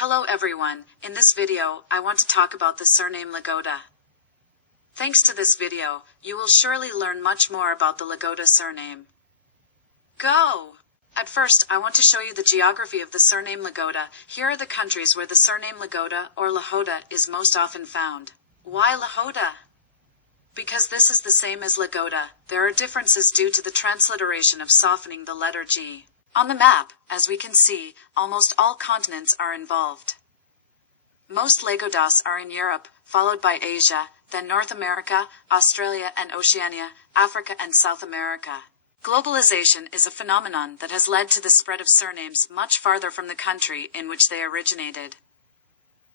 Hello everyone, in this video, I want to talk about the surname Lagoda. Thanks to this video, you will surely learn much more about the Lagoda surname. Go! At first, I want to show you the geography of the surname Lagoda. Here are the countries where the surname Lagoda or Lahoda is most often found. Why Lahoda? Because this is the same as Lagoda, there are differences due to the transliteration of softening the letter G. On the map, as we can see, almost all continents are involved. Most Lagodas are in Europe, followed by Asia, then North America, Australia and Oceania, Africa and South America. Globalization is a phenomenon that has led to the spread of surnames much farther from the country in which they originated.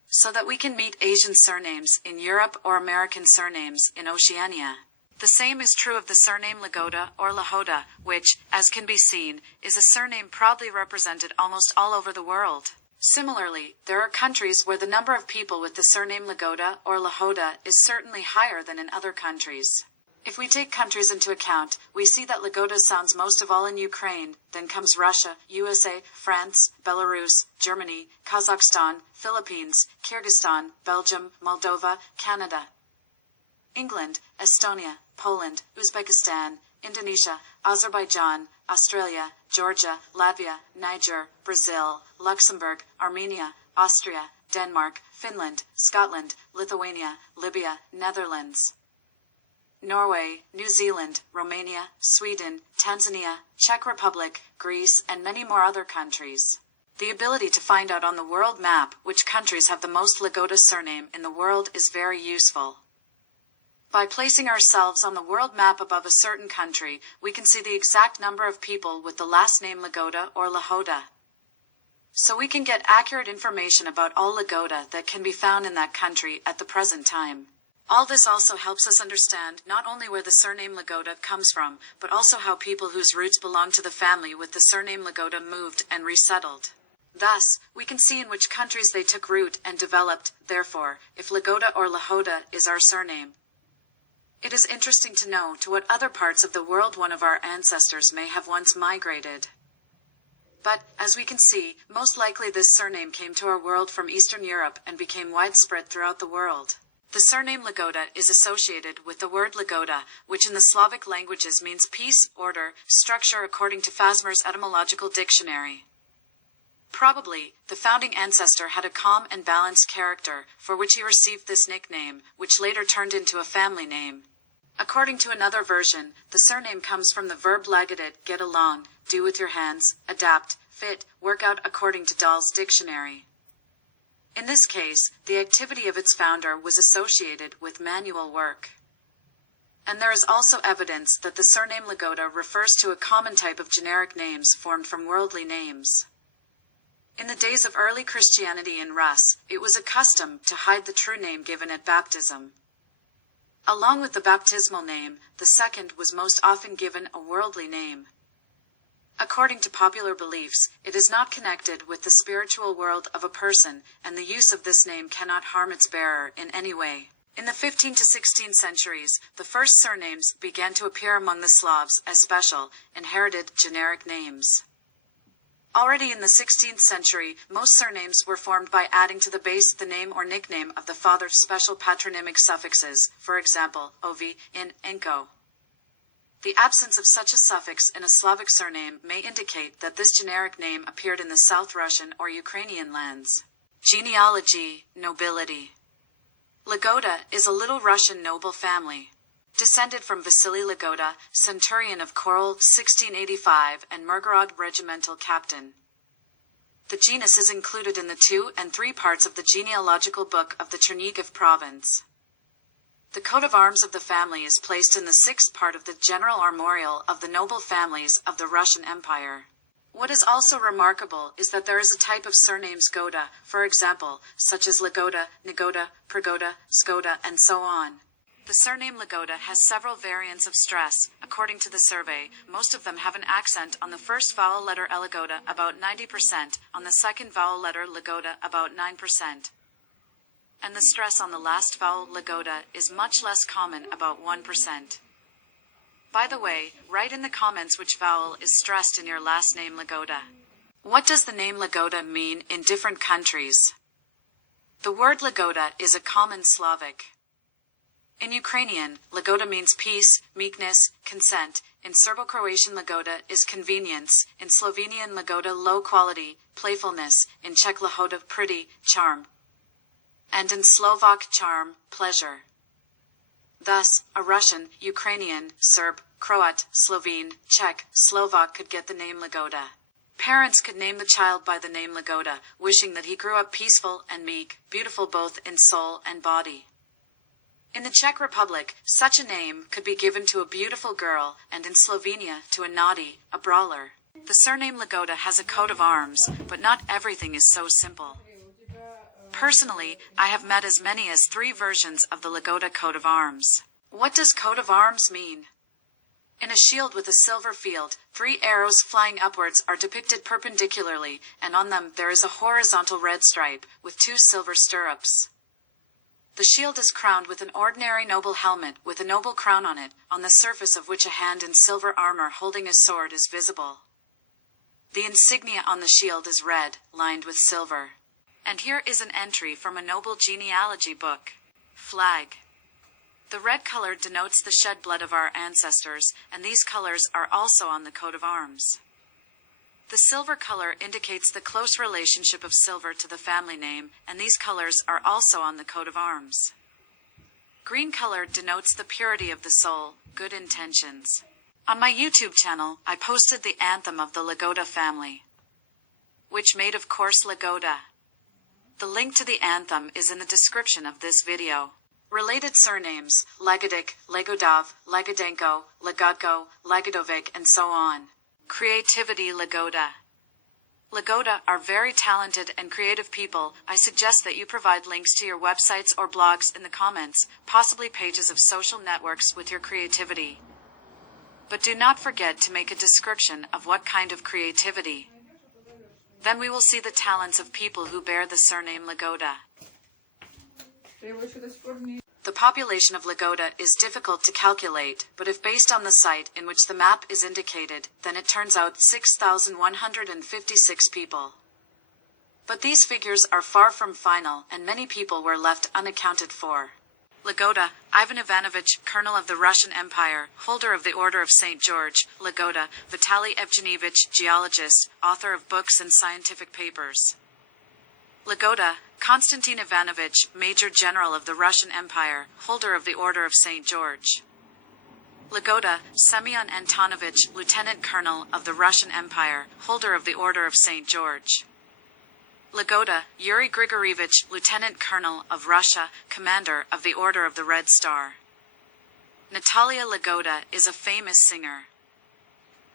So that we can meet Asian surnames in Europe or American surnames in Oceania. The same is true of the surname Lagoda or Lahoda, which, as can be seen, is a surname proudly represented almost all over the world. Similarly, there are countries where the number of people with the surname Lagoda or Lahoda is certainly higher than in other countries. If we take countries into account, we see that Lagoda sounds most of all in Ukraine, then comes Russia, USA, France, Belarus, Germany, Kazakhstan, Philippines, Kyrgyzstan, Belgium, Moldova, Canada, England, Estonia, Poland, Uzbekistan, Indonesia, Azerbaijan, Australia, Georgia, Latvia, Niger, Brazil, Luxembourg, Armenia, Austria, Denmark, Finland, Scotland, Lithuania, Libya, Netherlands, Norway, New Zealand, Romania, Sweden, Tanzania, Czech Republic, Greece, and many more other countries. The ability to find out on the world map which countries have the most Lagoda surname in the world is very useful. By placing ourselves on the world map above a certain country, we can see the exact number of people with the last name Lagoda or Lahoda. So we can get accurate information about all Lagoda that can be found in that country at the present time. All this also helps us understand not only where the surname Lagoda comes from, but also how people whose roots belong to the family with the surname Lagoda moved and resettled. Thus, we can see in which countries they took root and developed, therefore, if Lagoda or Lahoda is our surname. It is interesting to know to what other parts of the world one of our ancestors may have once migrated. But, as we can see, most likely this surname came to our world from Eastern Europe and became widespread throughout the world. The surname Lagoda is associated with the word Lagoda, which in the Slavic languages means peace, order, structure according to Fasmer's etymological dictionary. Probably, the founding ancestor had a calm and balanced character, for which he received this nickname, which later turned into a family name. According to another version, the surname comes from the verb lagodet, get along, do with your hands, adapt, fit, work out according to Dahl's dictionary. In this case, the activity of its founder was associated with manual work. And there is also evidence that the surname Lagoda refers to a common type of generic names formed from worldly names. In the days of early Christianity in Rus, it was a custom to hide the true name given at baptism. Along with the baptismal name, the second was most often given a worldly name. According to popular beliefs, it is not connected with the spiritual world of a person, and the use of this name cannot harm its bearer in any way. In the 15th to 16th centuries, the first surnames began to appear among the Slavs as special, inherited generic names. Already in the 16th century, most surnames were formed by adding to the base the name or nickname of the father special patronymic suffixes, for example, ovi, in, enko. The absence of such a suffix in a Slavic surname may indicate that this generic name appeared in the South Russian or Ukrainian lands. Genealogy, nobility. Lagoda is a Little Russian noble family. Descended from Vasily Lagoda, centurion of Korel 1685 and Mirgorod regimental captain. The genus is included in the 2 and 3 parts of the genealogical book of the Chernihiv province. The coat of arms of the family is placed in the 6th part of the general armorial of the noble families of the Russian Empire. What is also remarkable is that there is a type of surnames Goda, for example, such as Lagoda, Nagoda, Pragoda, Skoda, and so on. The surname Lagoda has several variants of stress. According to the survey, most of them have an accent on the first vowel letter Lagoda, about 90%, on the second vowel letter Lagoda, about 9%. And the stress on the last vowel Lagoda is much less common, about 1%. By the way, write in the comments which vowel is stressed in your last name Lagoda. What does the name Lagoda mean in different countries? The word Lagoda is a common Slavic. In Ukrainian, Lagoda means peace, meekness, consent. In Serbo-Croatian, Lagoda is convenience. In Slovenian, Lagoda low quality, playfulness. In Czech, Lahoda pretty, charm. And in Slovak, charm, pleasure. Thus, a Russian, Ukrainian, Serb, Croat, Slovene, Czech, Slovak could get the name Lagoda. Parents could name the child by the name Lagoda, wishing that he grew up peaceful and meek, beautiful both in soul and body. In the Czech Republic, such a name could be given to a beautiful girl, and in Slovenia to a naughty, a brawler. The surname Lagoda has a coat of arms, but not everything is so simple. Personally, I have met as many as 3 versions of the Lagoda coat of arms. What does coat of arms mean? In a shield with a silver field, 3 arrows flying upwards are depicted perpendicularly, and on them there is a horizontal red stripe, with 2 silver stirrups. The shield is crowned with an ordinary noble helmet with a noble crown on it, on the surface of which a hand in silver armor holding a sword is visible. The insignia on the shield is red, lined with silver. And here is an entry from a noble genealogy book. Flag. The red color denotes the shed blood of our ancestors, and these colors are also on the coat of arms. The silver color indicates the close relationship of silver to the family name, and these colors are also on the coat of arms. Green color denotes the purity of the soul, good intentions. On my YouTube channel, I posted the anthem of the Lagoda family, which made of course Lagoda. The link to the anthem is in the description of this video. Related surnames, Lagodic, Lagodov, Lagodenko, Lagodko, Lagodovic, and so on. Creativity Lagoda. Lagoda are very talented and creative people. I suggest that you provide links to your websites or blogs in the comments, possibly pages of social networks with your creativity. But do not forget to make a description of what kind of creativity. Then we will see the talents of people who bear the surname Lagoda. The population of Lagoda is difficult to calculate, but if based on the site in which the map is indicated, then it turns out 6,156 people. But these figures are far from final, and many people were left unaccounted for. Lagoda, Ivan Ivanovich, Colonel of the Russian Empire, holder of the Order of St. George. Lagoda, Vitaly Evgenievich, geologist, author of books and scientific papers. Lagoda, Konstantin Ivanovich, Major General of the Russian Empire, holder of the Order of St. George. Lagoda, Semyon Antonovich, Lieutenant Colonel of the Russian Empire, holder of the Order of St. George. Lagoda, Yuri Grigorievich, Lieutenant Colonel of Russia, Commander of the Order of the Red Star. Natalia Lagoda is a famous singer.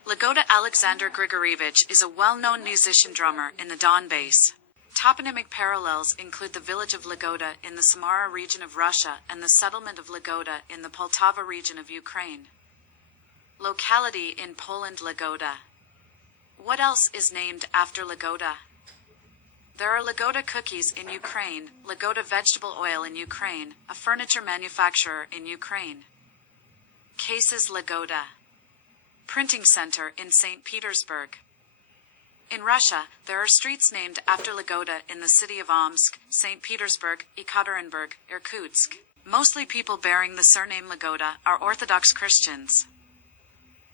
Lagoda Alexander Grigorievich is a well-known musician-drummer in the Donbass. Toponymic parallels include the village of Lagoda in the Samara region of Russia and the settlement of Lagoda in the Poltava region of Ukraine. Locality in Poland Lagoda. What else is named after Lagoda? There are Lagoda cookies in Ukraine, Lagoda vegetable oil in Ukraine, a furniture manufacturer in Ukraine. Cases Lagoda. Printing center in St. Petersburg. In Russia, there are streets named after Lagoda in the city of Omsk, St. Petersburg, Ekaterinburg, Irkutsk. Mostly people bearing the surname Lagoda are Orthodox Christians.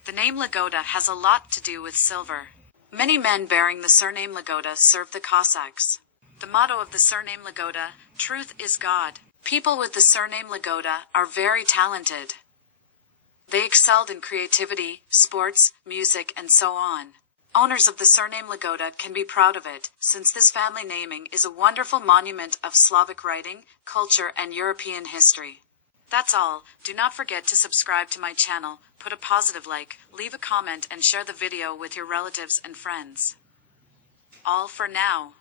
The name Lagoda has a lot to do with silver. Many men bearing the surname Lagoda served the Cossacks. The motto of the surname Lagoda, truth is God. People with the surname Lagoda are very talented. They excelled in creativity, sports, music, and so on. Owners of the surname Lagoda can be proud of it, since this family naming is a wonderful monument of Slavic writing, culture, and European history. That's all. Do not forget to subscribe to my channel, put a positive like, leave a comment, and share the video with your relatives and friends. All for now.